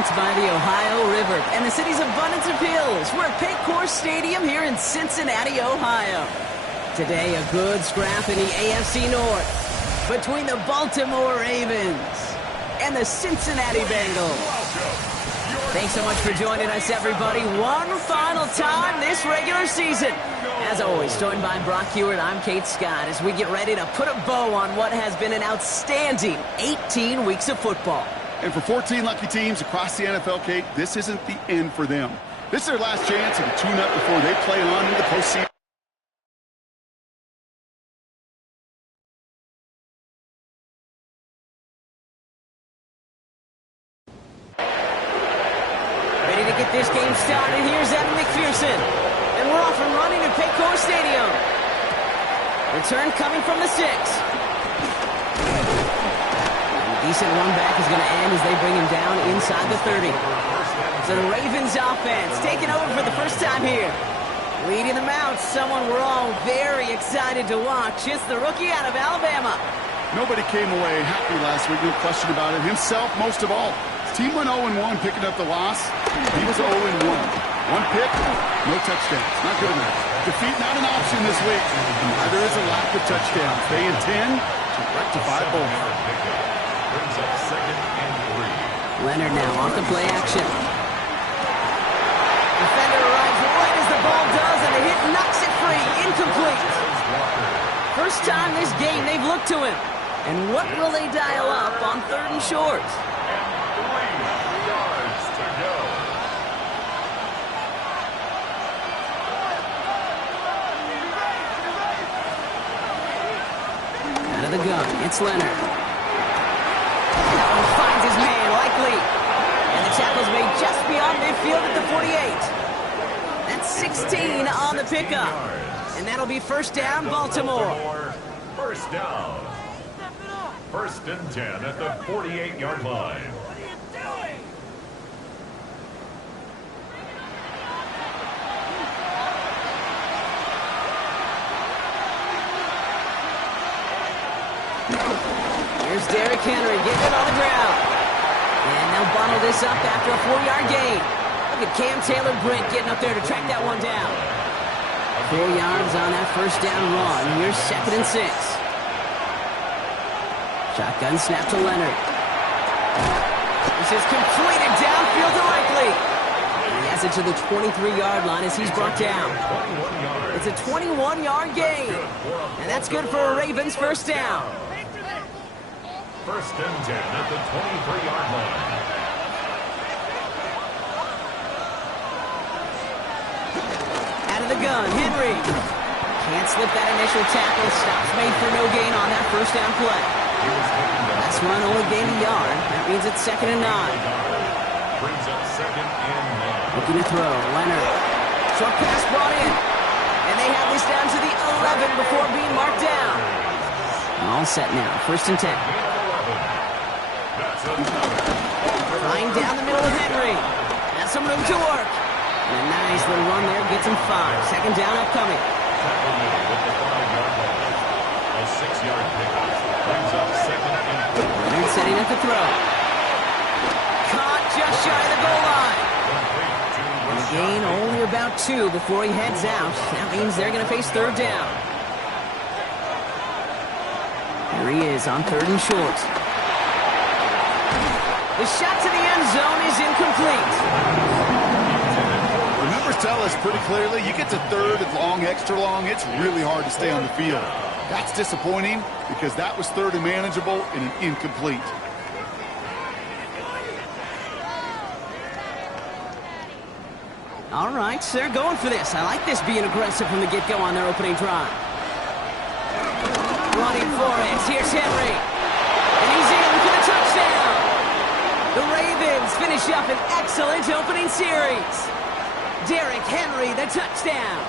Banked by the Ohio River and the city's abundance of hills. We're at Paycor Stadium here in Cincinnati, Ohio. Today, a good scrap in the AFC North between the Baltimore Ravens and the Cincinnati Bengals. Thanks so much for joining us, everybody. One final time this regular season. As always, joined by Brock Hewitt, I'm Kate Scott as we get ready to put a bow on what has been an outstanding 18 weeks of football. And for 14 lucky teams across the NFL, Kate, this isn't the end for them. This is their last chance to tune up before they play on into the postseason. Ready to get this game started. Here's Evan McPherson. And we're off and running at Paycor Stadium. Return coming from the 6. Decent run back is going to end as they bring him down inside the 30. So the Ravens offense taking over for the first time here. Leading them out, someone we're all very excited to watch. It's the rookie out of Alabama. Nobody came away happy last week, no question about it. Himself most of all. His team went 0-1 picking up the loss. He was 0-1. One pick, no touchdowns. Not good enough. Defeat not an option this week. Neither is a lack of touchdowns. They intend to rectify both. Brings up 2nd and 3. Leonard now off the play action. Defender arrives right as the ball does, and the hit knocks it free. Incomplete. First time this game they've looked to him. And what will they dial up on 3rd and short? And 3 yards to go. Out of the gun, it's Leonard. Finds his man, likely. And the tackle's made just beyond midfield at the 48. That's 16 on the pickup. And that'll be first down, Baltimore. First down. 1st and 10 at the 48-yard line. Here's Derrick Henry getting it on the ground. And they'll bundle this up after a 4-yard gain. Look at Cam Taylor-Britt getting up there to track that one down. 4 yards on that first down run. Here's 2nd and 6. Shotgun snap to Leonard. This is completed downfield to Likely. He has it to the 23-yard line as he's brought down. It's a 21-yard gain. And that's good for a Ravens first down. 1st and 10 at the 23-yard line. Out of the gun, Henry. Can't slip that initial tackle. Stops made for no gain on that first down play. Last run only gained a yard. That means it's 2nd and 9. Brings up 2nd and 9. Looking to throw, Leonard. Short pass brought in. And they have this down to the 11 before being marked down. All set now, 1st and 10. Flying down the middle of Henry. Has some room to work. And a nice little run there gets him 5. 2nd down upcoming. With the 5-yard line. A 6-yard pickup. Brings up 2nd and 4. Leonard setting up the throw. Caught just shy of the goal line. And a gain only about 2 before he heads out. That means they're going to face 3rd down. Here he is on 3rd and short. The shot to the end zone is incomplete. The numbers tell us pretty clearly, you get to 3rd and long, extra long, it's really hard to stay on the field. That's disappointing because that was 3rd and manageable and an incomplete. All right, so they're going for this. I like this being aggressive from the get-go on their opening drive. Running for it. Here's Henry. And he's in for the touchdown. The Ravens finish up an excellent opening series. Derrick Henry, the touchdown.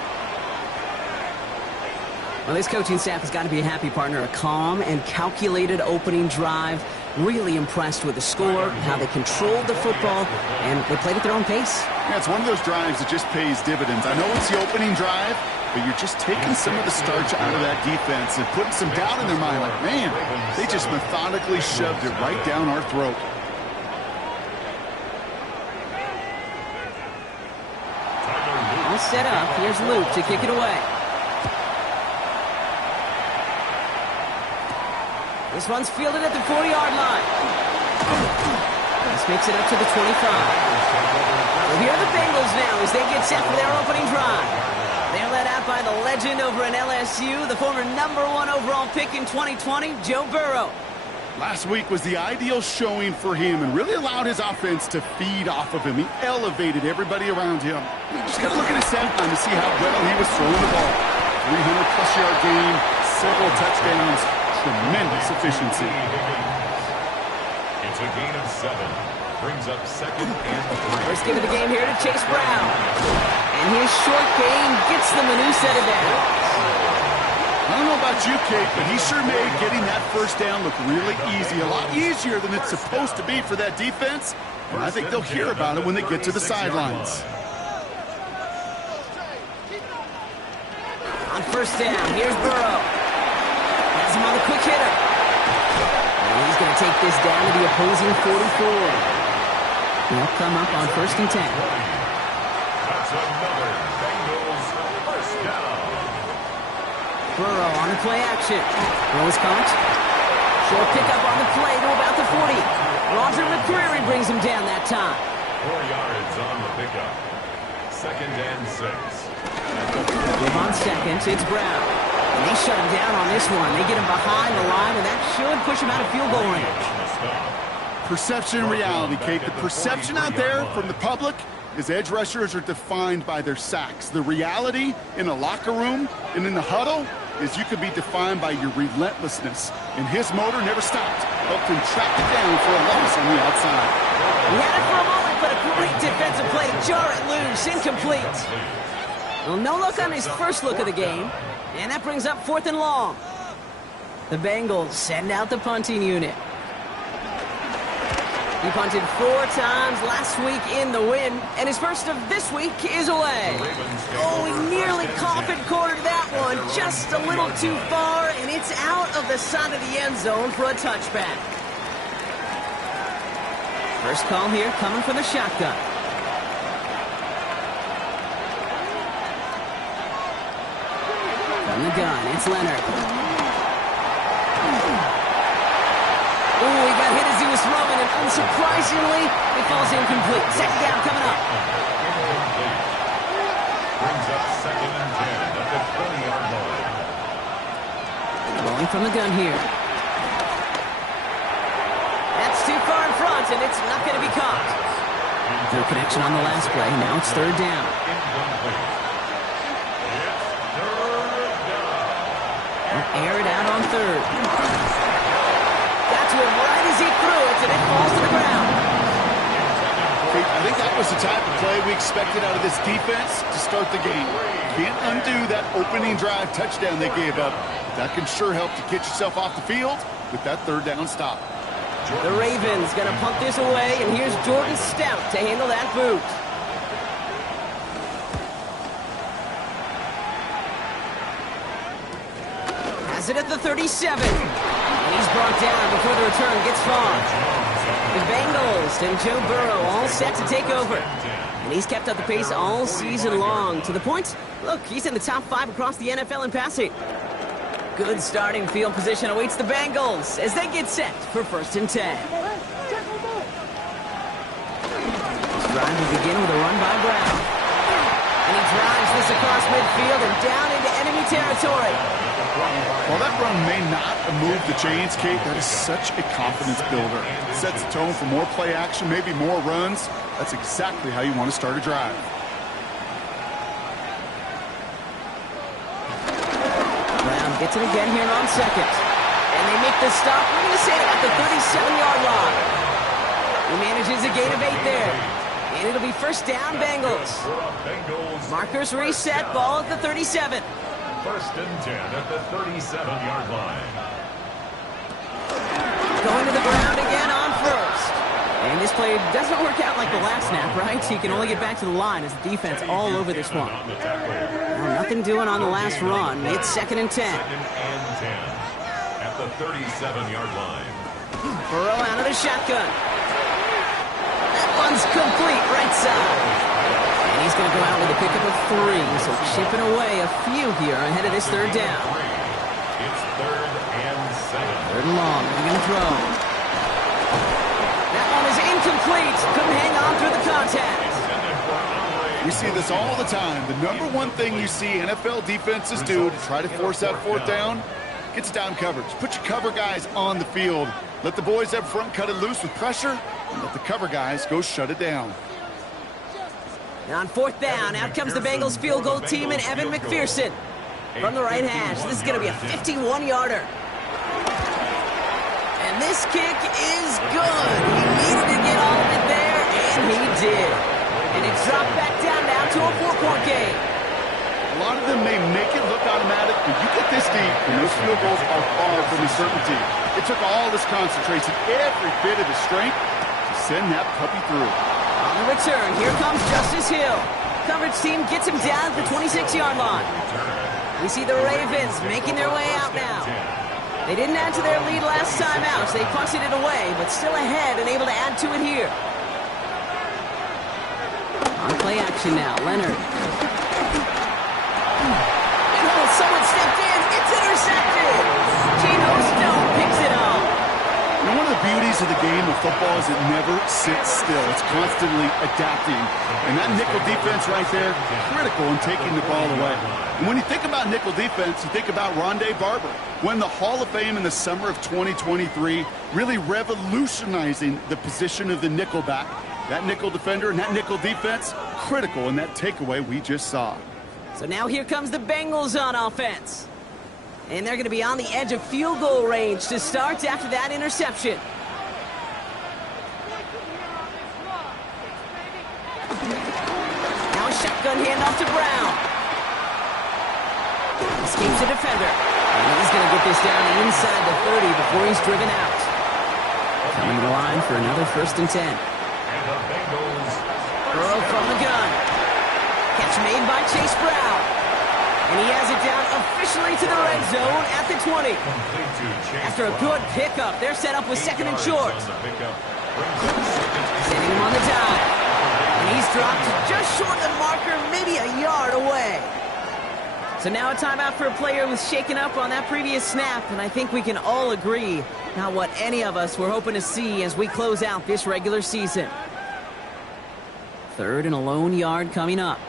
Well, this coaching staff has got to be a happy partner. A calm and calculated opening drive. Really impressed with the score, how they controlled the football, and they played at their own pace. Yeah, it's one of those drives that just pays dividends. I know it's the opening drive, but you're just taking some of the starch out of that defense and putting some doubt in their mind. Like, man, they just methodically shoved it right down our throat. pass set up. Here's Luke to kick it away. This one's fielded at the 40-yard line. This makes it up to the 25. So here are the Bengals now as they get set for their opening drive. They're led out by the legend over in LSU, the former #1 overall pick in 2020, Joe Burrow. Last week was the ideal showing for him and really allowed his offense to feed off of him. He elevated everybody around him. You just got to look at his stat line to see how well he was throwing the ball. 300-plus yard game, several touchdowns, tremendous efficiency. It's a gain of 7. Brings up 2nd and 3. First give of the game here to Chase Brown. And his short gain gets them a new set of downs. I don't know about you, Kate, but he sure made getting that first down look really easy. A lot easier than it's supposed to be for that defense. And I think they'll hear about it when they get to the sidelines. On first down, here's Burrow. Has him on the quick hitter. And he's going to take this down to the opposing 44. They'll come up on 1st and 10. That's another Bengals first down. Burrow on the play action. Throw is caught. Short pickup on the play to about the 40. Roger McCreary brings him down that time. 4 yards on the pickup. 2nd and 6. Give on seconds, it's Brown. And they shut him down on this one. They get him behind the line, and that should push him out of field goal range. Perception and reality, Kate. The perception out there from the public is edge rushers are defined by their sacks. The reality in a locker room and in the huddle is you could be defined by your relentlessness. And his motor never stopped. Helped him track it down for a loss on the outside. He had it for a moment, but a great defensive play to jar it loose. Incomplete. Well, no look on his first look of the game. And that brings up 4th and long. The Bengals send out the punting unit. He punted 4 times last week in the win, and his first of this week is away. Oh, he nearly coffin cornered that one, just a little too far, and it's out of the side of the end zone for a touchback. First call here coming from the shotgun. From the gun, it's Leonard. Oh, he got hit as he was throwing, and unsurprisingly, it falls incomplete. 2nd down coming up. Brings up 2nd and 10 at the 20-yard line. Rolling from the gun here. That's too far in front, and it's not going to be caught. No connection on the last play. Now it's 3rd down. Air it out on 3rd. That's one right as he threw it, and it falls to the ground. I think that was the type of play we expected out of this defense to start the game. Can't undo that opening drive touchdown they gave up. That can sure help to get yourself off the field with that 3rd down stop. The Ravens going to punt this away, and here's Jordan Stout to handle that boot. Has it at the 37. And he's brought down before the return gets far. The Bengals and Joe Burrow all set to take over. And he's kept up the pace all season long. To the point, look, he's in the top 5 across the NFL in passing. Good starting field position awaits the Bengals as they get set for 1st and 10. This drive will begin with a run by Brown. And he drives this across midfield and down into enemy territory. While that run may not move the chains, Kate, that is such a confidence builder. It sets the tone for more play action, maybe more runs. That's exactly how you want to start a drive. Brown gets it again here on 2nd. And they make the stop. We're going to say at the 37-yard line. He manages a gain of 8 there. And it'll be 1st down, Bengals. Markers reset, ball at the 37. 1st and 10 at the 37-yard line. Going to the ground again on 1st. And this play doesn't work out like the last snap, right? He can only get back to the line as the defense all over this one. Well, nothing doing on the last run. It's 2nd and 10. 2nd and 10 at the 37-yard line. Burrow out of the shotgun. That one's complete right side. And he's going to go out with a pickup of 3, so chipping away a few here ahead of this third down. It's 3rd and 7. Third and long. They're going to throw. That one is incomplete. Couldn't hang on through the contact. We see this all the time. The number one thing you see NFL defenses do to try to force that 4th down, it's down coverage. Put your cover guys on the field. Let the boys up front cut it loose with pressure, and let the cover guys go shut it down. On 4th down, out comes the Bengals field goal team and Evan McPherson. From the right hash, this is going to be a 51-yarder. And this kick is good. He needed to get all of it there, and he did. And it dropped back down now to a 4-point game. A lot of them may make it look automatic, but you get this deep, and those field goals are far from a certainty. It took all his concentration, every bit of his strength, to send that puppy through. On the return, here comes Justice Hill. Coverage team gets him down at the 26-yard line. We see the Ravens making their way out now. They didn't add to their lead last time out, so they punted it away, but still ahead and able to add to it here. On play action now, Leonard. And someone stepped in. It's intercepted. Geno Stone picks it up. Now, one of the beauties of the game of football is it never sits still. It's constantly adapting. And that nickel defense right there, critical in taking the ball away. And when you think about nickel defense, you think about Rondé Barber, won the Hall of Fame in the summer of 2023, really revolutionizing the position of the nickel back. That nickel defender and that nickel defense, critical in that takeaway we just saw. So now here comes the Bengals on offense. And they're going to be on the edge of field goal range to start after that interception. Now a shotgun handoff to Brown. Escapes the defender. And he's going to get this down inside the 30 before he's driven out. Coming to the line for another 1st and 10. And the Bengals. Burrow from the gun. Catch made by Chase Brown. And he has it down officially to the red zone at the 20. After a good pickup, they're set up with 2nd and short. Sending him on the dive. And he's dropped just short of the marker, maybe a yard away. So now a timeout for a player who was shaken up on that previous snap, and I think we can all agree not what any of us were hoping to see as we close out this regular season. 3rd and a lone yard coming up.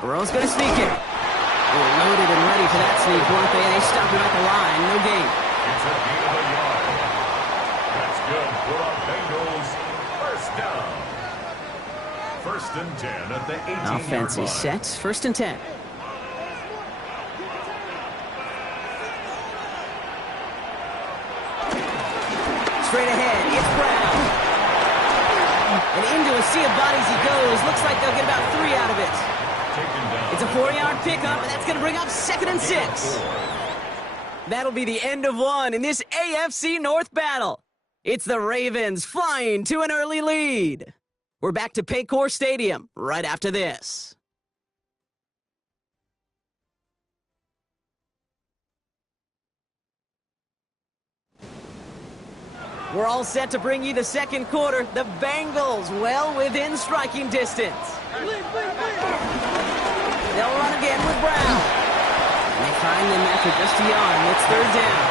Burrow's going to sneak it. They were loaded and ready for that sneak, weren't they? They stopped him at the line. No gain. It's a gain of a yard. That's good for our Bengals. 1st down. 1st and 10 at the 18-yard line. Offense is set. 1st and 10. Straight ahead, it's Brown. And into a sea of bodies he goes. Looks like they'll get about 3 out of it. It's a 4-yard pickup, and that's going to bring up 2nd and 6. That'll be the end of one in this AFC North battle. It's the Ravens flying to an early lead. We're back to Paycor Stadium right after this. We're all set to bring you the 2nd quarter. The Bengals well within striking distance. They'll run again with Brown. And they find them after just a yard, and it's 3rd down.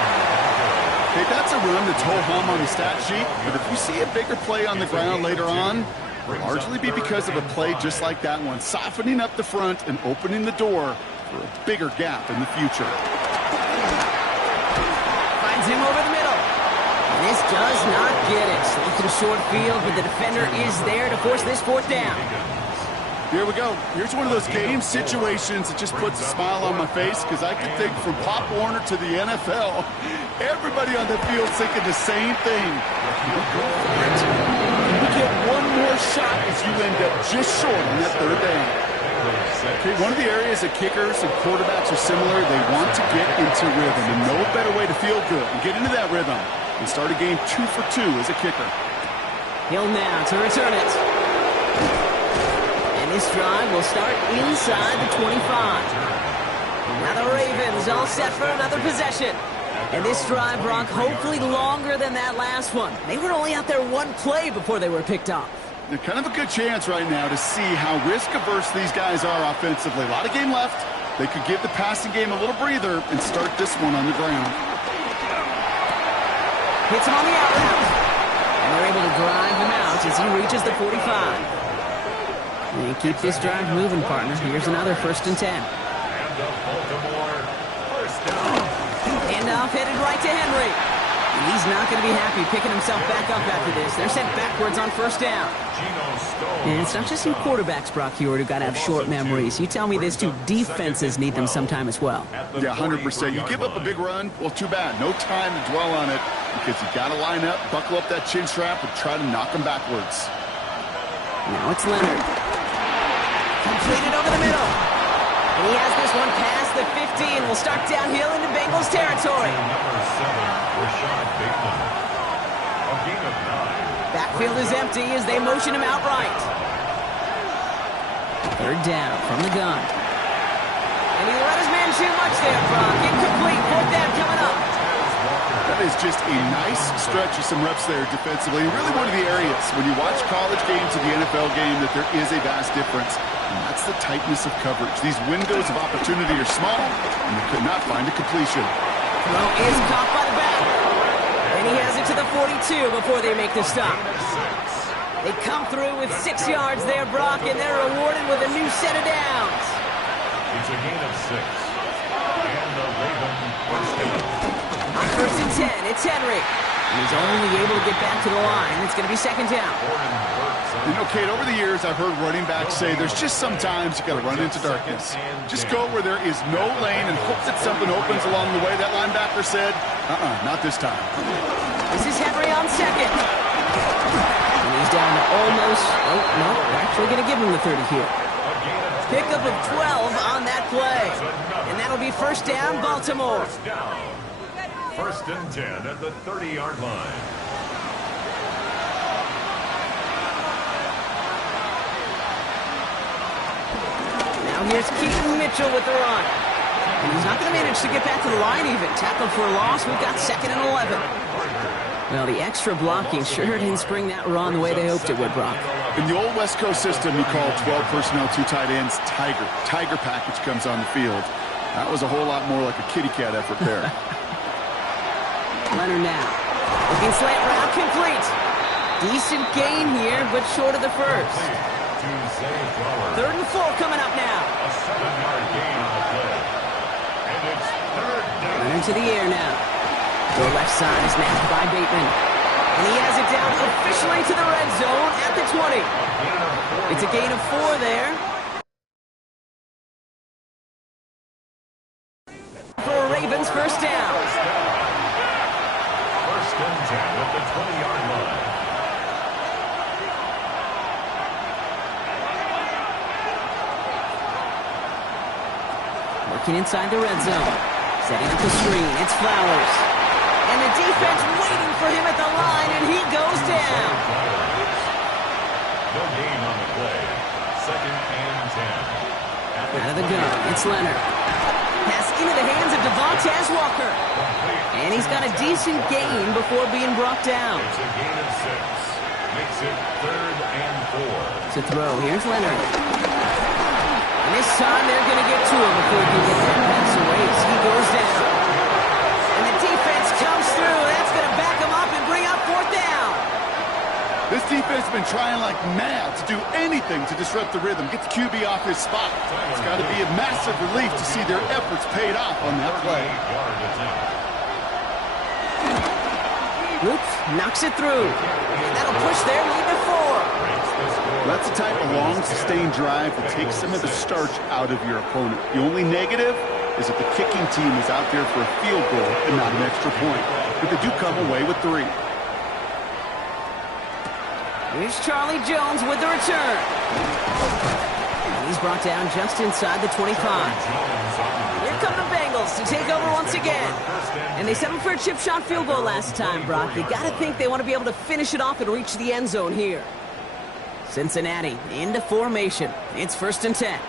Okay, that's a run that's ho-hum on the stat sheet, but if you see a bigger play on the ground later on, it'll largely be because of a play just like that one, softening up the front and opening the door for a bigger gap in the future. Finds him over the middle. And this does not get it. Slipped in short field, but the defender is there to force this 4th down. Here we go. Here's one of those game situations that just puts a smile on my face because I can think from Pop Warner to the NFL, everybody on the field thinking the same thing. You get one more shot as you end up just short on that 3rd down. Okay, one of the areas that kickers and quarterbacks are similar, they want to get into rhythm, and no better way to feel good and get into that rhythm and start a game 2 for 2 as a kicker. Hill now to return it. This drive will start inside the 25. Now the Ravens all set for another possession. And this drive, Brock, hopefully longer than that last one. They were only out there one play before they were picked off. They're kind of a good chance right now to see how risk-averse these guys are offensively. A lot of game left. They could give the passing game a little breather and start this one on the ground. Hits him on the out route. And they're able to drive him out as he reaches the 45. And keep this drive moving, partner. Here's another 1st and 10. Baltimore, first down. Handoff headed right to Henry. And he's not going to be happy picking himself back up after this. They're sent backwards on 1st down. And it's not just some quarterbacks, Brock Heward, who got to have short memories. You tell me this too, defenses need them sometime as well. Yeah, 100%. You give up a big run, well, too bad. No time to dwell on it because you got to line up, buckle up that chin strap, and try to knock them backwards. Now it's Leonard. Completed over the middle. And he has this one past the 50 and will start downhill into Bengals territory. Number 7, Rashad Bateman. A gain of 9. Backfield is empty as they motion him outright. 3rd down from the gun. And he let his man too much there, Brock. Incomplete. 4th down coming up. That is just a nice stretch of some reps there defensively. Really one of the areas when you watch college games to the NFL game that there is a vast difference. And that's the tightness of coverage. These windows of opportunity are small, and they could not find a completion. Throw is caught by the back. And he has it to the 42 before they make the stop. They come through with 6 yards there, Brock, and they're rewarded with a new set of downs. It's a gain of 6. And the Raven first down. On 1st and 10, it's Henry. And he's only able to get back to the line. It's going to be 2nd down. You know, Kate, over the years, I've heard running backs say there's just sometimes you got to run into darkness. Just go where there is no lane and hope that something opens along the way. That linebacker said, not this time. This is Henry on 2nd. And he's down to almost, no, they're actually going to give him the 30 here. Pickup of 12 on that play. And that'll be 1st down, Baltimore. 1st and 10 at the 30-yard line. Now here's Keaton Mitchell with the run. And he's not going to manage to get back to the line even. Tackled for a loss. We've got 2nd and 11. Well, the extra blocking sure didn't spring that run the way they hoped it would, Brock. In the old West Coast system, you call 12 personnel, 2 tight ends, Tiger. Tiger package comes on the field. That was a whole lot more like a kitty cat effort there. Leonard now. Looking slant route complete. Decent gain here, but short of the 1st. 3rd and 4 coming up now. A 7-yard gain on the play. And it's 3rd down. Running to the air now. The left side is matched by Bateman. And he has it down officially to the red zone at the 20. It's a gain of 4 there. For Ravens, 1st down. 1st and 10 at the 20-yard line. Working inside the red zone. Setting up the screen. It's Flowers. And the defense waiting for him at the line, and he goes down. No gain on the play. 2nd and 10. Out of the gun, it's Leonard. Pass into the hands of Devontae Walker. And he's got a decent gain before being brought down. It's a gain of 6. Makes it 3rd and 4. To throw, here's Leonard. And this time they're going to get to him before he can get that pass away as he goes down. And the defense comes through. That's going to back him up and bring up 4th down. This defense has been trying like mad to do anything to disrupt the rhythm, get the QB off his spot. It's got to be a massive relief to see their efforts paid off on that play. Oops, knocks it through. And that'll push their lead to 4. That's the type of long, sustained drive that takes some of the starch out of your opponent. The only negative is that the kicking team is out there for a field goal and not an extra point. But they do come away with 3. Here's Charlie Jones with the return. And he's brought down just inside the 25. Here come the Bengals to take over once again. And they settled for a chip shot field goal last time, Brock. You got to think they want to be able to finish it off and reach the end zone here. Cincinnati into formation. It's 1st and 10.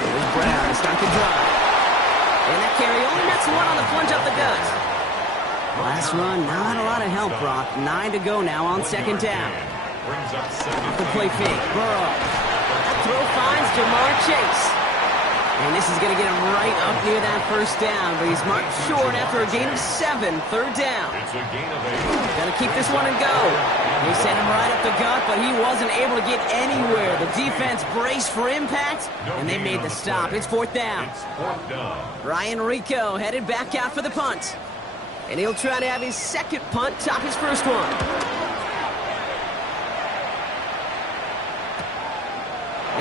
There's Brown to start start the drive. And that carry only nets one on the plunge up the gut. Last run, not a lot of help, Brock. 9 to go now on second down. The play fake. Burrow. That throw finds Jamar Chase. And this is going to get him right up near that first down, but he's marked short after a gain of 7, third down. It's a gain of 8. Gonna keep this one and go. They sent him right up the gut, but he wasn't able to get anywhere. The defense braced for impact, and they made the stop. It's fourth down. It's fourth down. Ryan Rico headed back out for the punt. And he'll try to have his second punt top his first one.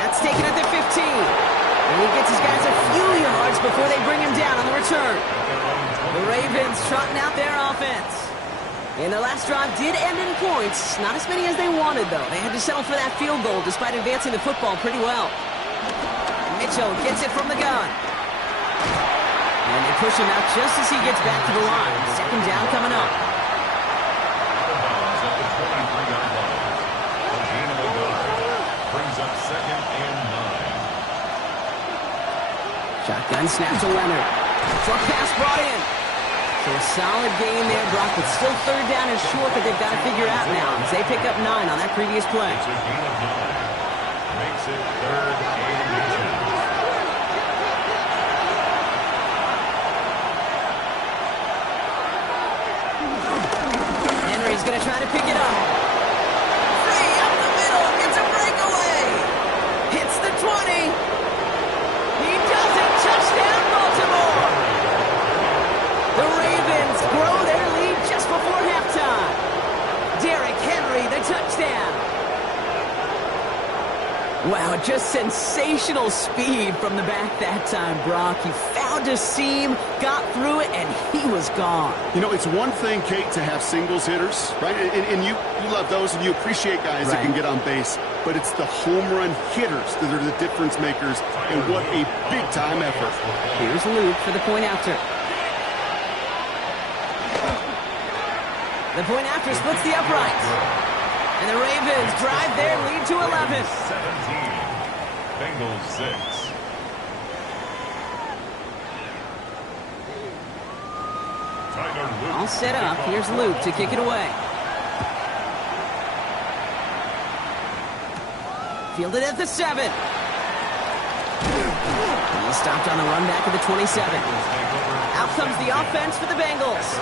That's taken at the 15. And he gets his guys a few yards before they bring him down on the return. The Ravens trotting out their offense. And their last drive did end in points. Not as many as they wanted, though. They had to settle for that field goal despite advancing the football pretty well. Mitchell gets it from the gun. And they push him out just as he gets back to the line. Second down coming up. Out of bounds at the 23-yard line. A gain of a yard. Brings up second and 9. Shotgun snap to Leonard. Short pass brought in. So a solid gain there, Brock, but still third down is short that they've got to figure out now as they pick up 9 on that previous play. It's a gain of 9. Makes it third and 10. Henry's going to try to pick it up. Free up the middle. Gets a breakaway. Hits the 20. He does it. Touchdown, Baltimore. The Ravens grow their lead just before halftime. Derrick Henry, the touchdown. Wow, just sensational speed from the back that time, Brock. He found a seam, got through it, and he was gone. You know, it's one thing, Kate, to have singles hitters, right? And you love those, and you appreciate guys that can get on base. But it's the home run hitters that are the difference makers, and what a big-time effort. Here's Luke for the point after. The point after splits the uprights. And the Ravens drive their lead to 11. 17. Bengals 6. All set up. Here's Luke to kick it away. Fielded at the 7. He stopped on the run back of the 27. Out comes the offense for the Bengals.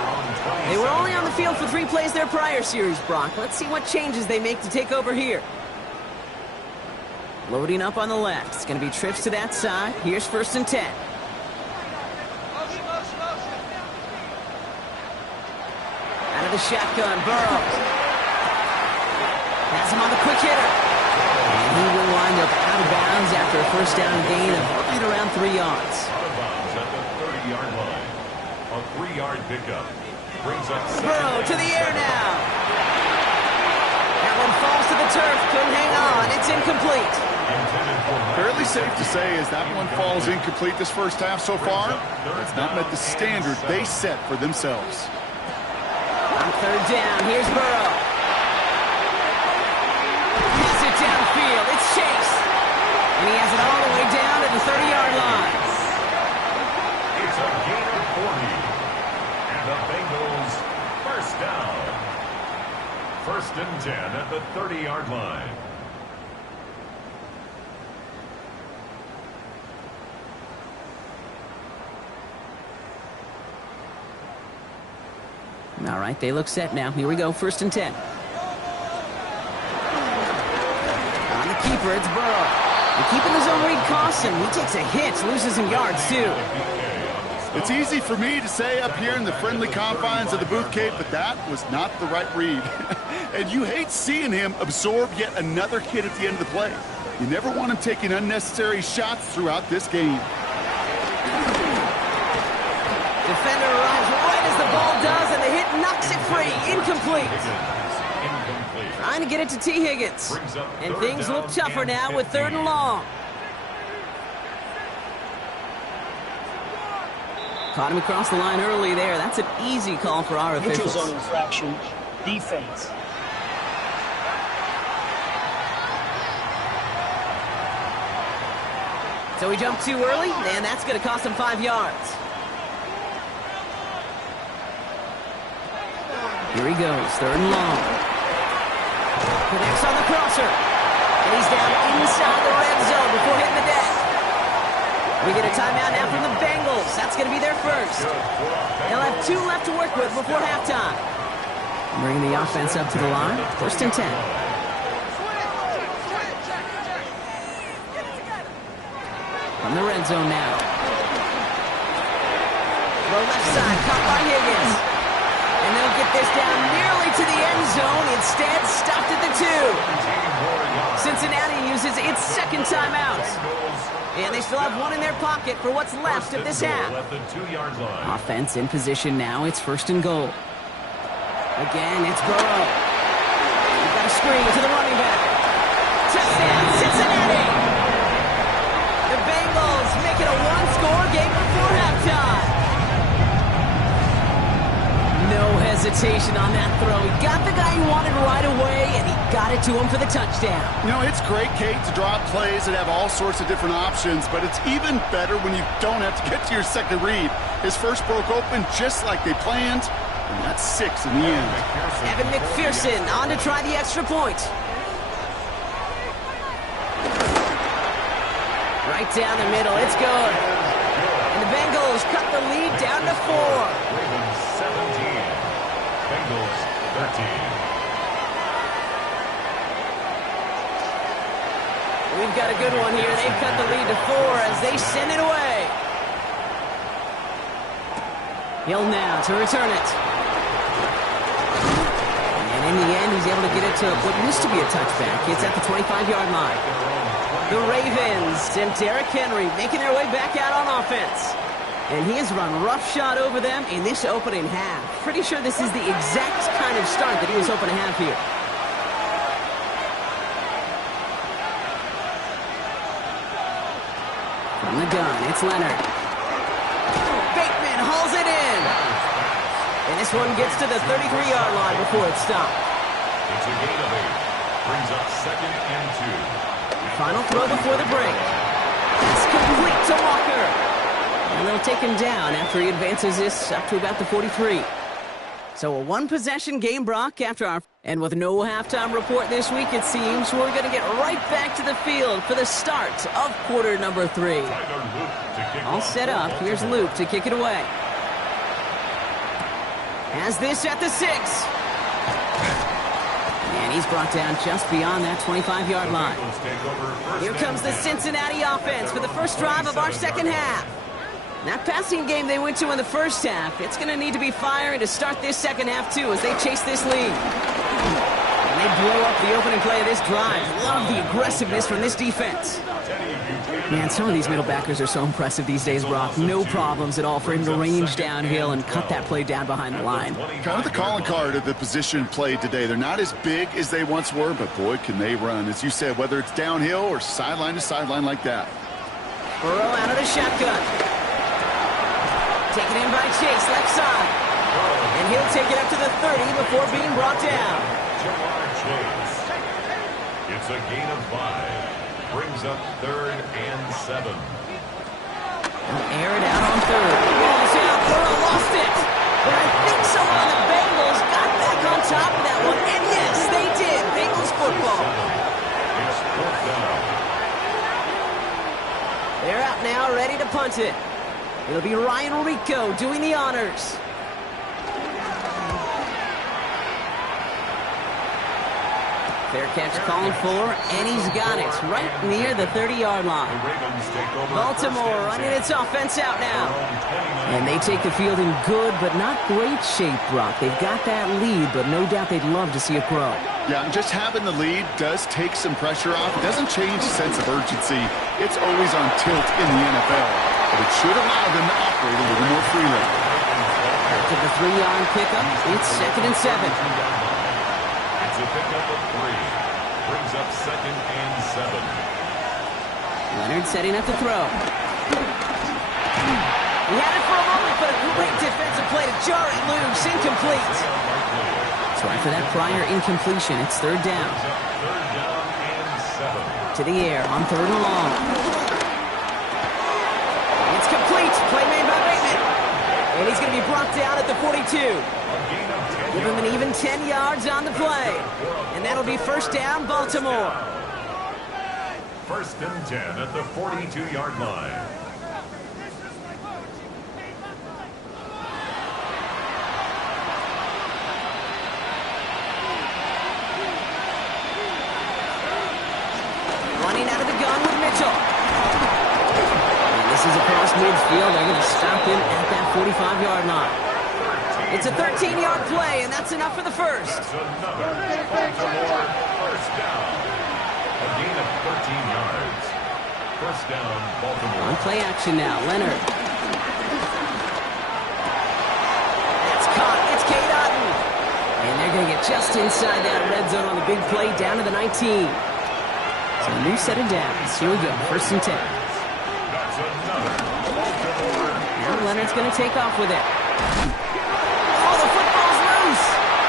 They were only on the field for 3 plays their prior series, Brock. Let's see what changes they make to take over here. Loading up on the left. It's going to be trips to that side. Here's first and 10. Out of the shotgun, Burrow. Has him on the quick hitter. And he will wind up out of bounds after a first down gain of right around 3 yards. Out of bounds at the 30-yard line. A 3-yard pickup. Brings up Burrow to the air now. That one falls to the turf. Couldn't hang on. It's incomplete. Fairly safe to say as that one falls incomplete this first half so far, it's not met the standard they set for themselves. On third down, here's Burrow. Pass it downfield. It's Chase. And he has it all the way down to the 30-yard line. It's a gain of 40. And the Bengals first down. First and 10 at the 30-yard line. All right, they look set now. Here we go, first and 10. On the keeper, it's Burrow. And keeping his own read costs him. He takes a hit, loses some yards, too. It's easy for me to say up here in the friendly confines of the booth, Kate, but that was not the right read. And you hate seeing him absorb yet another hit at the end of the play. You never want him taking unnecessary shots throughout this game. Defender arrives right as the ball does, and the hit knocks it free. Incomplete. Trying to get it to T. Higgins. And things look tougher now with third and long. Caught him across the line early there. That's an easy call for our officials. Neutral zone infraction. Defense. So he jumped too early, and that's going to cost him 5 yards. Here he goes, 3rd and long. Connects on the crosser. And he's down inside the red zone before hitting the deck. We get a timeout now from the Bengals. That's going to be their first. They'll have 2 left to work with before halftime. Bringing the offense up to the line. 1st and 10. From the red zone now. Throw left side, caught by Higgins. And they'll get this down nearly to the end zone. Instead, stopped at the 2. Cincinnati uses its 2nd timeout. And they still have 1 in their pocket for what's left of this half. Offense in position now. It's 1st and goal. Again, it's Burrow. We've got a screen to the running back. Touchdown, Cincinnati! The Bengals make it a 1-score game before halftime. No hesitation on that throw. He got the guy he wanted right away, and he got it to him for the touchdown. You know, it's great, Kate, to drop plays that have all sorts of different options, but it's even better when you don't have to get to your second read. His first broke open just like they planned, and that's 6 in the end. Evan McPherson on to try the extra point. Right down the middle, it's good. And the Bengals cut the lead down to 4. Ravens 17, Bengals 13. We've got a good one here. They've cut the lead to 4 as they send it away. Hill now to return it. And in the end, he's able to get it to what used to be a touchback. It's at the 25-yard line. The Ravens and Derrick Henry making their way back out on offense. And he has run roughshod over them in this opening half. Pretty sure this is the exact kind of start that he was hoping to have here. From the gun, it's Leonard. Bateman hauls it in. And this one gets to the 33-yard line before it's stopped. It's a gain of 8. Brings up 2nd and 2. Final throw before the break. It's complete to Walker. And they'll take him down after he advances this up to about the 43. So a 1-possession game, Brock, after our... And with no halftime report this week, it seems, we're going to get right back to the field for the start of quarter number 3. All set up. Here's Luke to kick it away. Has this at the 6. And he's brought down just beyond that 25-yard line. Here comes the Cincinnati offense for the first drive of our second half. That passing game they went to in the first half, it's going to need to be firing to start this second half, too, as they chase this lead. And they blow up the opening play of this drive. Love the aggressiveness from this defense. Man, some of these middle backers are so impressive these days, Brock. No problems at all for him to range downhill and cut that play down behind the line. Kind of the calling card of the position played today. They're not as big as they once were, but boy, can they run. As you said, whether it's downhill or sideline to sideline like that. Burrow out of the shotgun. Taken in by Chase, left side. And he'll take it up to the 30 before being brought down. Chase. It's a gain of 5. Brings up 3rd and 7. Air it out on 3rd. Ball's out. Burrow lost it. But I think someone on the Bengals got back on top of that one. And yes, they did. Bengals football. It's 4th down. They're out now, ready to punt it. It'll be Ryan Rico doing the honors. Fair catch called for, and he's got it right near the 30-yard line. Baltimore running its offense out now. And they take the field in good but not great shape, Brock. They've got that lead, but no doubt they'd love to see it grow. Yeah, and just having the lead does take some pressure off. It doesn't change the sense of urgency. It's always on tilt in the NFL. But it should allow them to operate a little more freely. After the 3-yard pickup, it's 2nd and 7. It's a pickup of 3. Brings up 2nd and 7. Leonard setting up the throw. He had it for a moment, but a great defensive play to jar it loose. Incomplete. So after that prior incompletion, it's 3rd down. 3rd down and 7. To the air on 3rd and long. It's complete. Play made by Bateman. And he's going to be brought down at the 42. Give him an even 10 yards on the play. And that'll be first down, Baltimore. First and 10 at the 42-yard line. Running out of the gun with Mitchell. And this is across midfield. They're going to stop him at that 45-yard line. It's a 13-yard play, and that's enough for the first. That's another Baltimore first down. A gain of 13 yards. First down, Baltimore. On play action now, Leonard. That's caught. It's Cade Otton. And they're going to get just inside that red zone on the big play down to the 19. So a new set of downs. Here we go, first and 10. That's another Baltimore. Now Leonard's going to take off with it. Oh, the football's loose.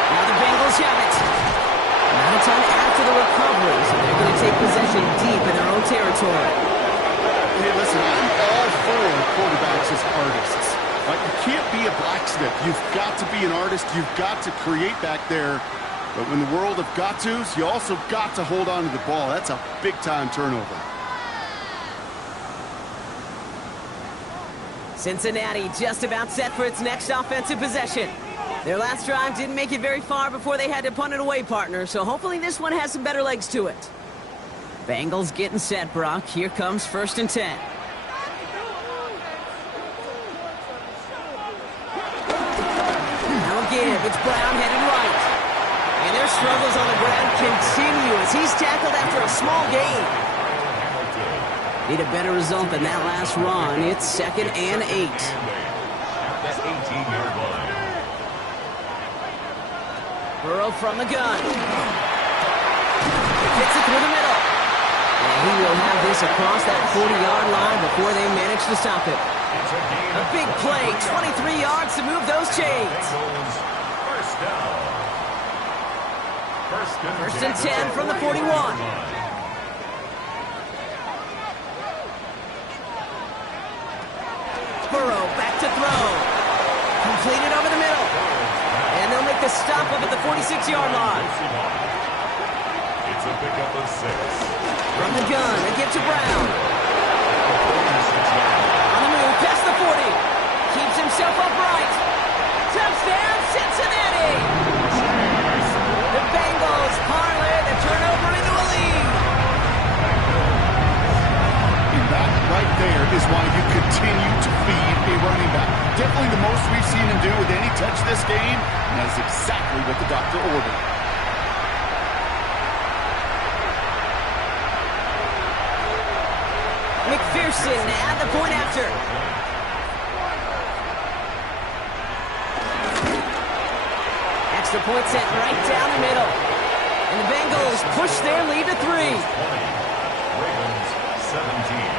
Now the Bengals have it. Not a ton after the recovery, so they're going to take possession deep in their own territory. Hey, listen, I'm all for quarterbacks as artists. Like, you can't be a blacksmith. You've got to be an artist. You've got to create back there. But in the world of got-tos, you also got to hold on to the ball. That's a big-time turnover. Cincinnati just about set for its next offensive possession. Their last drive didn't make it very far before they had to punt it away, partner, so hopefully this one has some better legs to it. Bengals getting set, Brock. Here comes first and 10. Now again, it's Brown headed right. And their struggles on the ground continue as he's tackled after a small gain. Need a better result than that last run. It's second and 8. At the 18-yard line. Burrow from the gun. Gets it through the middle. And he will have this across that 40-yard line before they manage to stop it. A big play, 23 yards to move those chains. First down. First and 10 from the 41. Burrow back to throw. Completed over the middle. And they'll make the stop up at the 46-yard line. It's a pickup of 6. From the gun, they give to Brown. On the move, past the 40. Keeps himself upright. Touchdown, Cincinnati! The Bengals parlay the turnover into a lead. And that right there is why you continue to feed a running back. Definitely the most we've seen him do with any touch this game, and that's exactly what the doctor ordered. McPherson at the point after. Extra point set right down the middle. And the Bengals push their lead to 3. Ravens 17.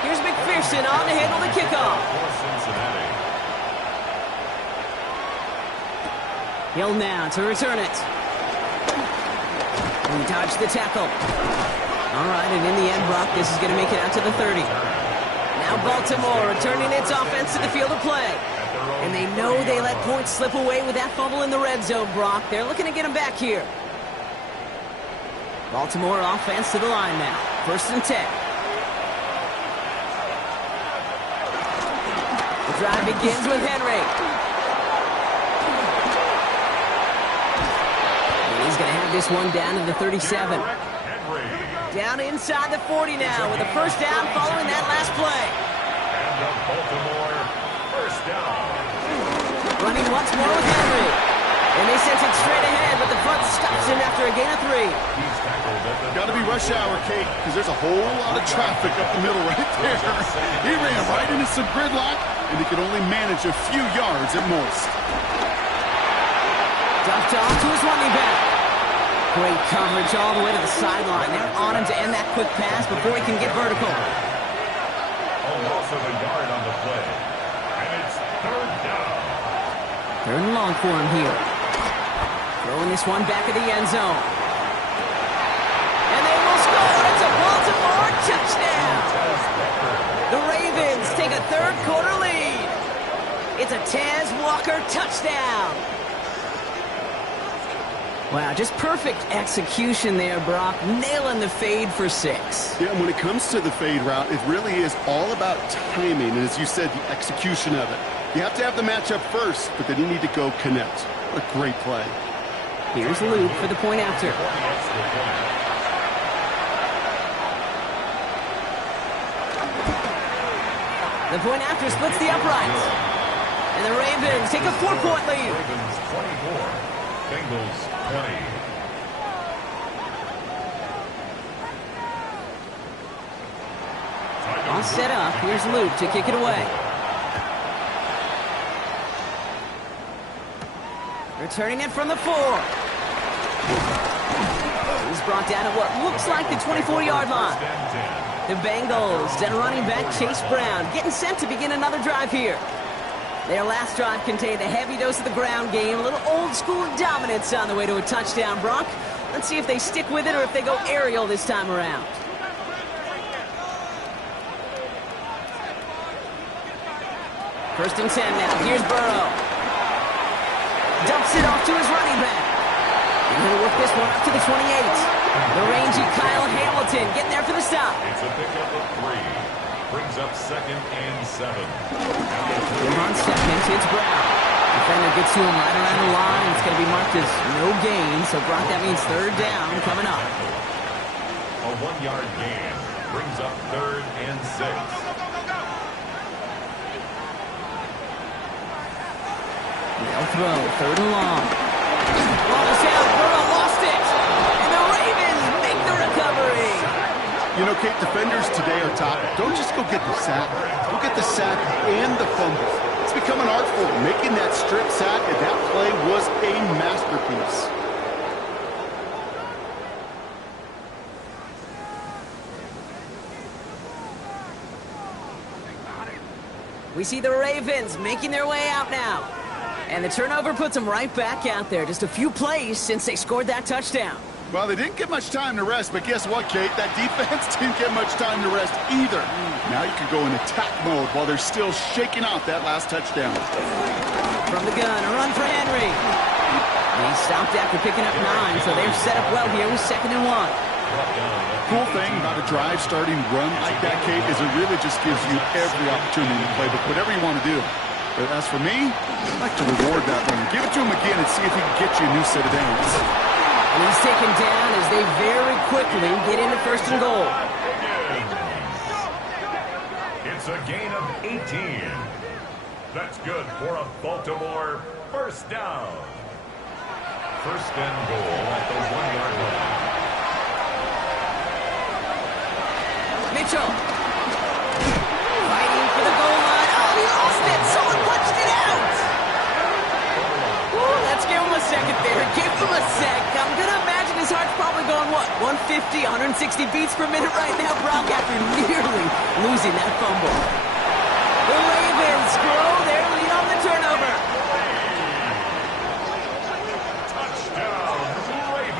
Here's McPherson on to handle the kickoff. For Cincinnati. Hill now to return it. He dodged the tackle. All right, and in the end, Brock, this is going to make it out to the 30. Now Baltimore returning its offense to the field of play. And they know they let points slip away with that fumble in the red zone, Brock. They're looking to get them back here. Baltimore offense to the line now. First and 10. The drive begins with Henry. He's going to have this one down to the 37. Down inside the 40 now with a first down following that last play. And a Baltimore first down. Running once more with Henry. And they sent it straight ahead, but the front stops him after a gain of 3. He's tackled at the... Got to be rush hour, Kate, because there's a whole lot of traffic up the middle right there. He ran right into some gridlock, and he could only manage a few yards at most. Dumped off to his running back. Great coverage all the way to the sideline. They're on him to end that quick pass before he can get vertical. A loss of a yard on the play. And it's third down. Third and long for him here. Throwing this one back at the end zone. And they will score. It's a Baltimore touchdown. The Ravens take a third-quarter lead. It's a Tez Walker touchdown. Wow, just perfect execution there, Brock. Nailing the fade for 6. Yeah, and when it comes to the fade route, it really is all about timing, and as you said, the execution of it. You have to have the matchup first, but then you need to go connect. What a great play. Here's Luke for the point after. The point after splits the uprights. And the Ravens take a 4-point lead. Ravens 24, Bengals 20. All set up. Here's Luke to kick it away. Returning it from the 4. He's brought down at what looks like the 24-yard line. The Bengals and running back Chase Brown getting set to begin another drive here. Their last drive contained a heavy dose of the ground game, a little old-school dominance on the way to a touchdown, Brock. Let's see if they stick with it or if they go aerial this time around. First and 10 now. Here's Burrow. Dumps it off to his running back. And he'll work this one up to the 28. The rangy Kyle Hamilton getting there for the stop. It's a pickup of 3. Brings up 2nd and 7. Him on second, it's Brown. Defender gets to him right around the line. It's going to be marked as no gain. So, Brock, that means third down coming up. A 1-yard gain. Brings up 3rd and 6. They'll throw, 3rd and long. Ball is out, Burrow lost it. And the Ravens make the recovery. You know, Kate, defenders today are top. Don't just go get the sack. Go get the sack and the fumble. It's become an art form. Making that strip sack, and that play was a masterpiece. We see the Ravens making their way out now. And the turnover puts them right back out there. Just a few plays since they scored that touchdown. Well, they didn't get much time to rest, but guess what, Kate? That defense didn't get much time to rest either. Now you can go in attack mode while they're still shaking off that last touchdown. From the gun, a run for Henry. He stopped after picking up 9, so they're set up well here with 2nd and 1. Cool thing about a drive starting run like that, Kate, is it really just gives you every opportunity to play with whatever you want to do. But as for me, I'd like to reward that runner. Give it to him again and see if he can get you a new set of downs. And he's taken down as they very quickly get into 1st and goal. It's a gain of 18. That's good for a Baltimore first down. 1st and goal at the 1-yard line. Mitchell. Fighting for the goal line. Oh, he lost it. Someone punched it out. Ooh, let's give him a second there. Give him a sec. I'm going to imagine his heart's probably going, what, 150, 160 beats per minute right now, Brock, after nearly losing that fumble. The Ravens grow their lead on the turnover.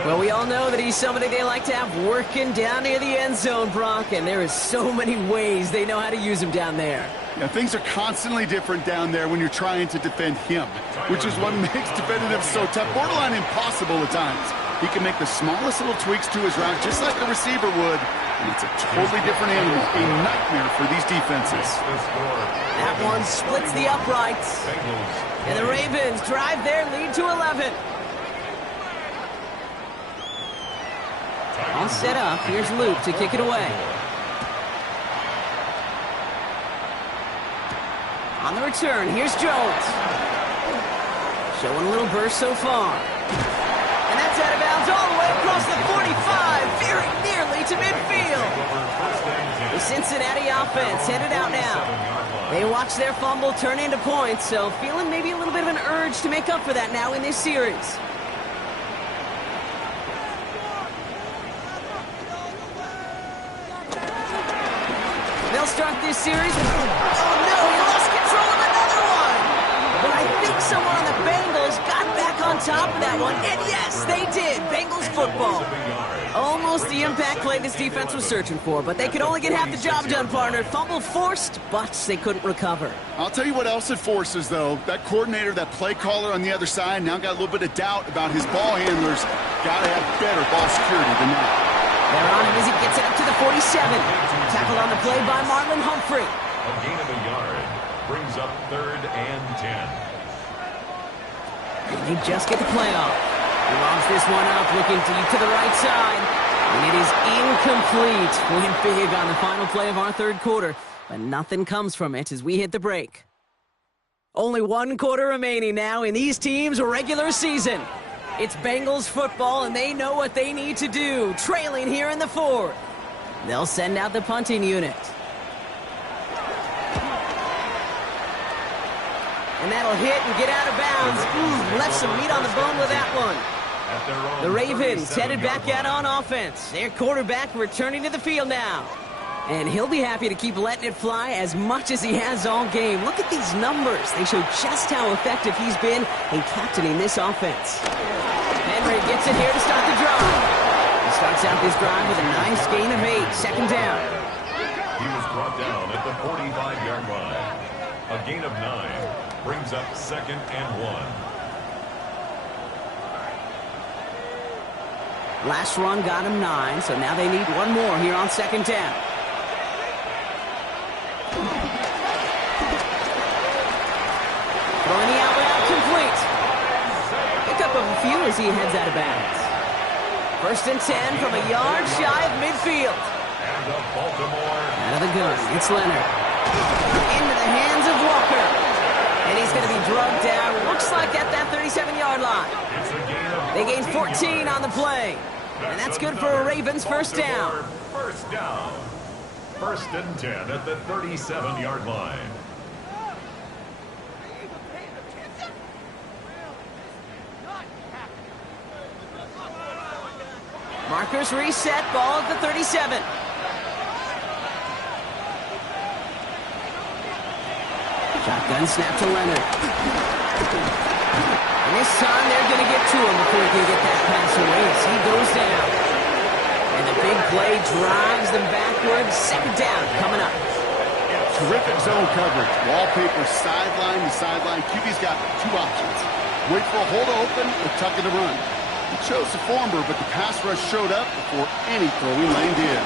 Well, we all know that he's somebody they like to have working down near the end zone, Brock, and there is so many ways they know how to use him down there. Yeah, things are constantly different down there when you're trying to defend him, which is what makes defending him so tough, borderline impossible at times. He can make the smallest little tweaks to his route just like a receiver would, and it's a totally different animal, a nightmare for these defenses. That one splits the uprights, and the Ravens drive their lead to 11. All set up. Here's Luke to kick it away. On the return, here's Jones. Showing a little burst so far. And that's out of bounds all the way across the 45, very nearly to midfield. The Cincinnati offense headed out now. They watch their fumble turn into points, so feeling maybe a little bit of an urge to make up for that now in this series. They'll start this series with, oh no, he lost control of another one. But I think someone on the Bengals got back on top of that one, and yes, they did. Bengals football. A Almost the impact play this defense was searching for, but they could only get half the job done, partner. Fumble forced, but they couldn't recover. I'll tell you what else it forces, though. That coordinator, that play caller on the other side, now got a little bit of doubt about his ball handlers. Got to have better ball security than that. They're on him as he gets it up to the 47. Tackled on the play by Marlon Humphrey. A gain of a yard brings up 3rd and 10. And they just get the play off. He lobs this one up, looking deep to the right side. And it is incomplete. Went big on the final play of our third quarter, but nothing comes from it as we hit the break. Only 1 quarter remaining now in these teams' regular season. It's Bengals football, and they know what they need to do, trailing here in the 4th. They'll send out the punting unit. And that'll hit and get out of bounds. Left some meat on the bone with that one. The Ravens headed back out on offense. Their quarterback returning to the field now. And he'll be happy to keep letting it fly as much as he has all game. Look at these numbers. They show just how effective he's been in captaining this offense. Henry gets it here to start the drive. He starts out this drive with a nice gain of 8. Second down. He was brought down at the 45-yard line. A gain of 9 brings up 2nd and 1. Last run got him 9, so now they need one more here on 2nd down. Throwing the outlet complete. Pick up a few as he heads out of bounds. 1st and 10 from a yard shy of midfield. And the Baltimore. Out of the gun, it's Leonard. Into the hands of Walker. And he's going to be drugged down, looks like at that 37-yard line. They gain 14 on the play. And that's good for a Ravens first down. First down. 1st and 10 at the 37-yard line. Markers reset, ball at the 37. Shotgun snap to Leonard. And this time they're going to get to him before he can get that pass away as he goes down. And the big play drives them backwards. 2nd down coming up. Terrific zone coverage. Wallpaper sideline to sideline. QB's got 2 options. Wait for a hole to open or tuck it to run. He chose the former, but the pass rush showed up before any throwing lane did.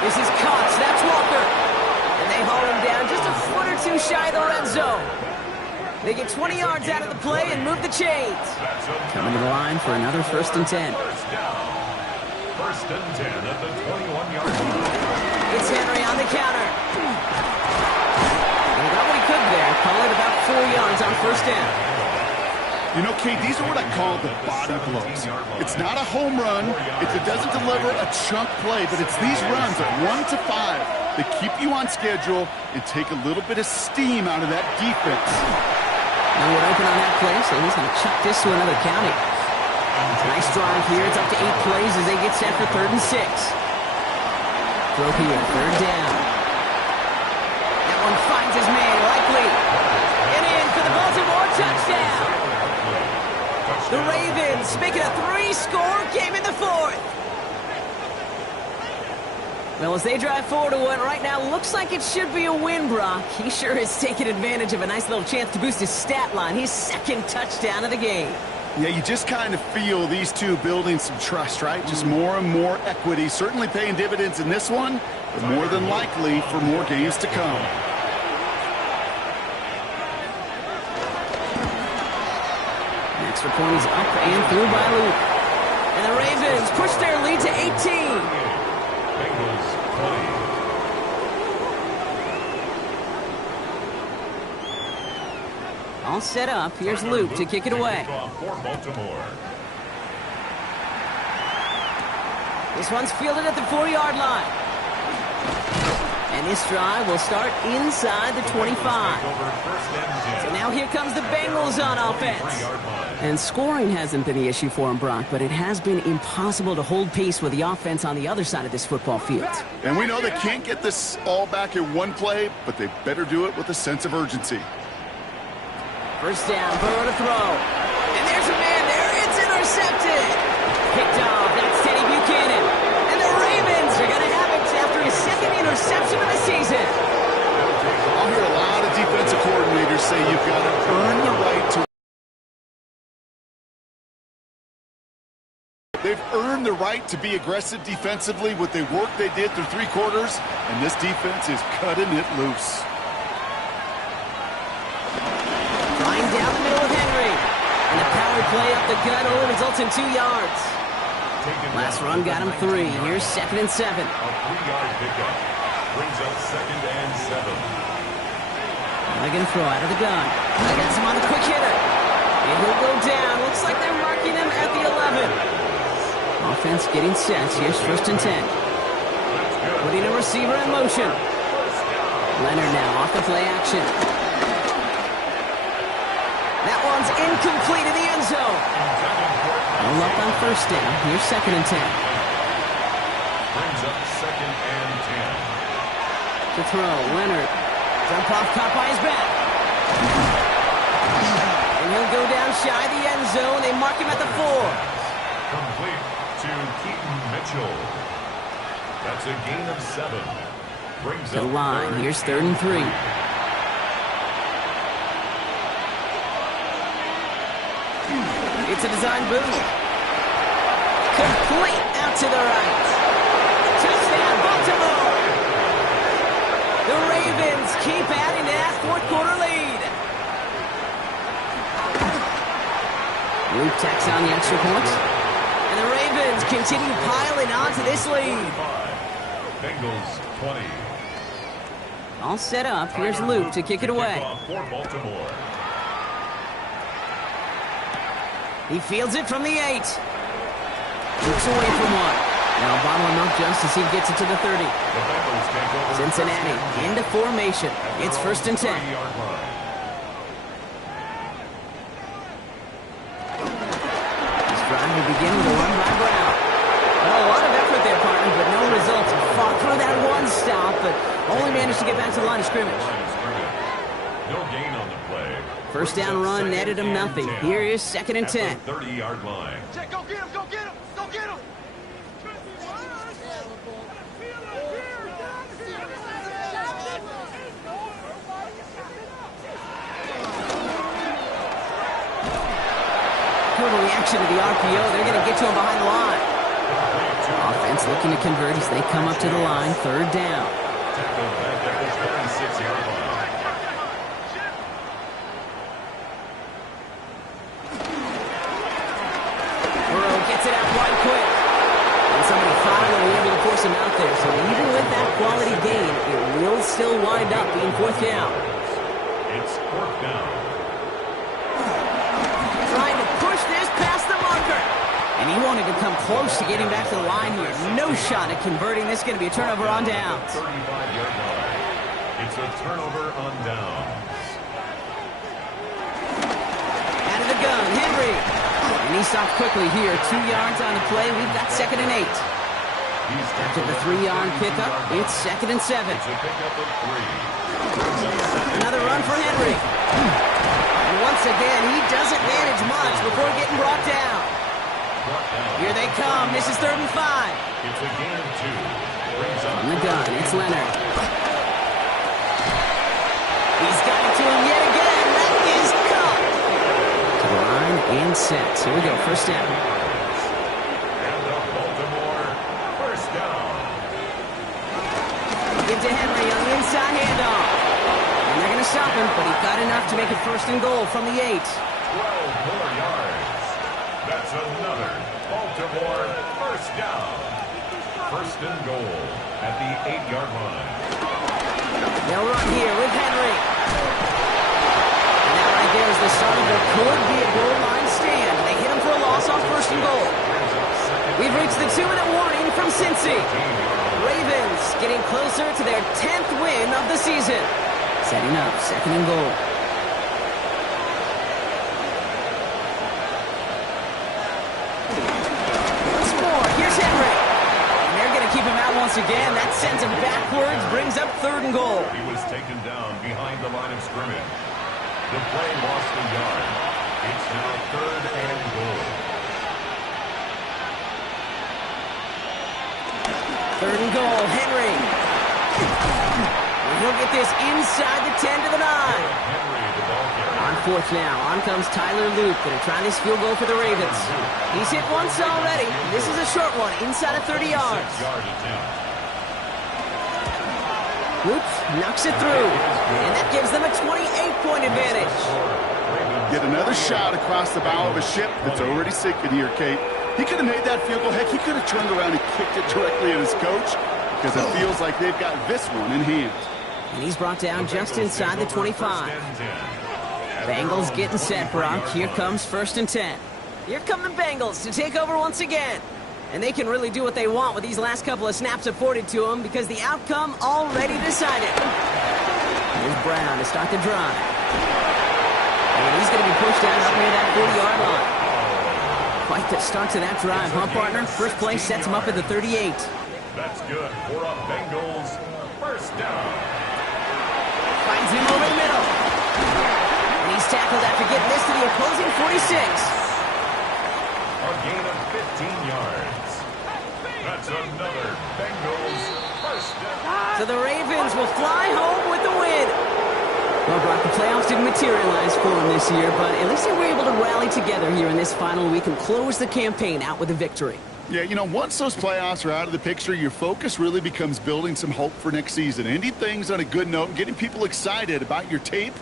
This is Cox. That's Walker. And they haul him down just a foot or 2 shy of the red zone. They get 20 yards out of the play and move the chains. Coming to the line for another 1st and 10. First down. 1st and 10 at the 21-yard line. It's Henry on the counter. He got what he could there. Call it about 4 yards on 1st down. You know, Kate, these are what I call the body blows. It's not a home run. It doesn't deliver a chunk play, but it's these runs of 1 to 5 that keep you on schedule and take a little bit of steam out of that defense. Now we're open on that play, so he's going to chuck this to another county. Nice drive here. It's up to 8 plays as they get set for 3rd and 6. Throw here, 3rd down. That one finds his man, likely. And in for the Baltimore touchdown. The Ravens making a 3-score game in the 4th. Well, as they drive forward to what right now looks like it should be a win, Brock, he sure is taking advantage of a nice little chance to boost his stat line. His 2nd touchdown of the game. Yeah, you just kind of feel these two building some trust, right? Just more and more equity. Certainly paying dividends in this one, but more than likely for more games to come. Next point is up and through by Luke. And the Ravens push their lead to 18. Bengals 20. All set up. Here's Luke to kick it away. For Baltimore. This one's fielded at the 4-yard line. And this drive will start inside the 25. So now here comes the Bengals on offense. And scoring hasn't been the issue for him, Brock, but it has been impossible to hold pace with the offense on the other side of this football field. And we know they can't get this all back in one play, but they better do it with a sense of urgency. 1st down, Burrow to throw. And there's a man there. It's intercepted. say you've got to earn the right to. They've earned the right to be aggressive defensively with the work they did through 3 quarters, and this defense is cutting it loose. Flying down the middle of Henry. And the power play up the gut only results in 2 yards. Last run got him 3. Here's 2nd and 7. A 3-yard pickup brings up 2nd and 7. They're going to throw out of the gun. They got some on a quick hitter. And he'll go down. Looks like they're marking him at the 11. Offense getting set. Here's 1st and 10. Putting a receiver in motion. Leonard now off the play action. That one's incomplete in the end zone. All up on 1st down. Here's 2nd and 10. Brings up 2nd and 10. To throw, Leonard. Jump off, caught by his back. And he'll go down shy of the end zone. They mark him at the 4. Complete to Keaton Mitchell. That's a gain of 7. Brings To the up line. 3rd Here's 3rd and 3. It's a design boot. Complete out to the right. Touchdown, Baltimore. The Ravens keep adding to that 4th quarter lead. Luke tacks on the extra point. And the Ravens continue piling on to this lead. Bengals 20. All set up. Here's Luke to kick it away. For Baltimore. He fields it from the 8. Looks away from 1. Now bottle him up just as he gets it to the 30. The Bengals take over Cincinnati into formation. It's 1st and 10. 30-yard line. This drive will begin with a run by Brown. Well, a lot of effort there, partner, but no results. Fought through that one stop, but only managed to get back to the line of scrimmage. No gain on the play. 1st down run netted him nothing. Here is 2nd and 10. 30-yard line. Check, go get him, go get him, go get him! Total reaction to the RPO. They're going to get to him behind the line. Offense looking to convert as they come up to the line. 3rd down. Tackled back at the 36-yard line. Burrow gets it out wide quick. And somebody finally able to force him out there. So even with that quality gain, it will still wind up being 4th down. It's 4th down. Trying to push this past the marker. And he wanted to come close to getting back to the line here. No shot at converting. This is going to be a turnover on downs. 35-yard line. It's a turnover on downs. Out of the gun, Henry. And he stopped quickly here. 2 yards on the play. We've got 2nd and 8. After the 3-yard pickup, it's 2nd and 7. It's a pickup of 3. Another run for Henry. And once again, he doesn't manage much before getting brought down. Here they come. This is 3rd and 5. It's a gain of 2. Brings up On the gun, it's Leonard. He's got it to him yet again. That is caught. To the line and set. Here we go. 1st down. and the Baltimore 1st down. Give to Henry on the inside handoff. And they're going to stop him, but he got enough to make it 1st and goal from the 8. 12 more yards. That's another Baltimore 1st down. 1st and goal at the 8-yard line. They'll run here with Henry. And that right there is the start of what could be a goal line stand. They hit him for a loss on 1st and goal. We've reached the 2-minute warning from Cincy. Ravens getting closer to their 10th win of the season. Setting up 2nd and goal. Once more, here's Henry. And they're going to keep him out once again. That sends him backwards, brings up 3rd and goal. He was taken down behind the line of scrimmage. The play lost a yard. It's now 3rd and goal. 3rd and goal, Henry. And he'll get this inside the 10 to the 9. Henry, the ball 4th now. On comes Tyler Luke, going to try this field goal for the Ravens. He's hit once already. This is a short one, inside of 30 yards. Luke knocks it through, and that gives them a 28-point advantage. Get another shot across the bow of a ship that's already sinking here, Kate. He could have made that field goal. Heck, he could have turned around and kicked it directly at his coach because it feels like they've got this one in hand. And he's brought down just inside the 25. Bengals getting set, Brock. Here comes 1st and 10. Here come the Bengals to take over once again. And they can really do what they want with these last couple of snaps afforded to them because the outcome already decided. Here's Brown to start the drive. And he's going to be pushed out up near that 40-yard line. Quite the start to that drive, huh, partner? First play sets him up at the 38. That's good for a Bengals 1st down. Finds him over the middle. And he's tackled after getting this to the opposing 46. A gain of 15 yards. That's another Bengals 1st down. So the Ravens will fly home with the win. Well, Brock, the playoffs didn't materialize for them this year, but at least they were able to rally together here in this final week and close the campaign out with a victory. Yeah, you know, once those playoffs are out of the picture, your focus really becomes building some hope for next season, ending things on a good note and getting people excited about your tape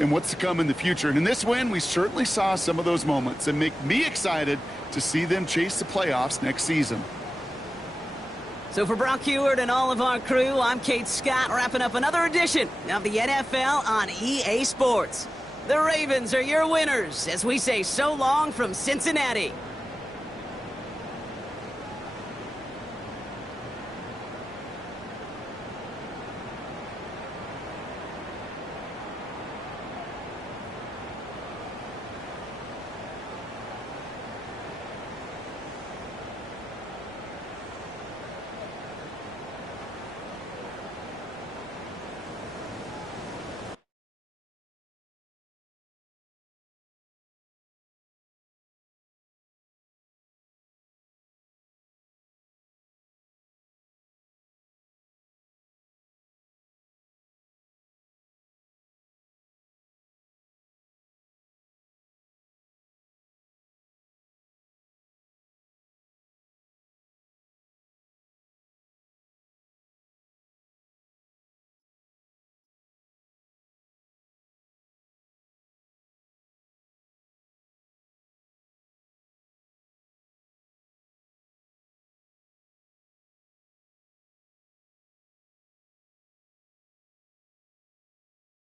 and what's to come in the future. And in this win, we certainly saw some of those moments and make me excited to see them chase the playoffs next season. So for Brock Heward and all of our crew, I'm Kate Scott, wrapping up another edition of the NFL on EA Sports. The Ravens are your winners as we say so long from Cincinnati.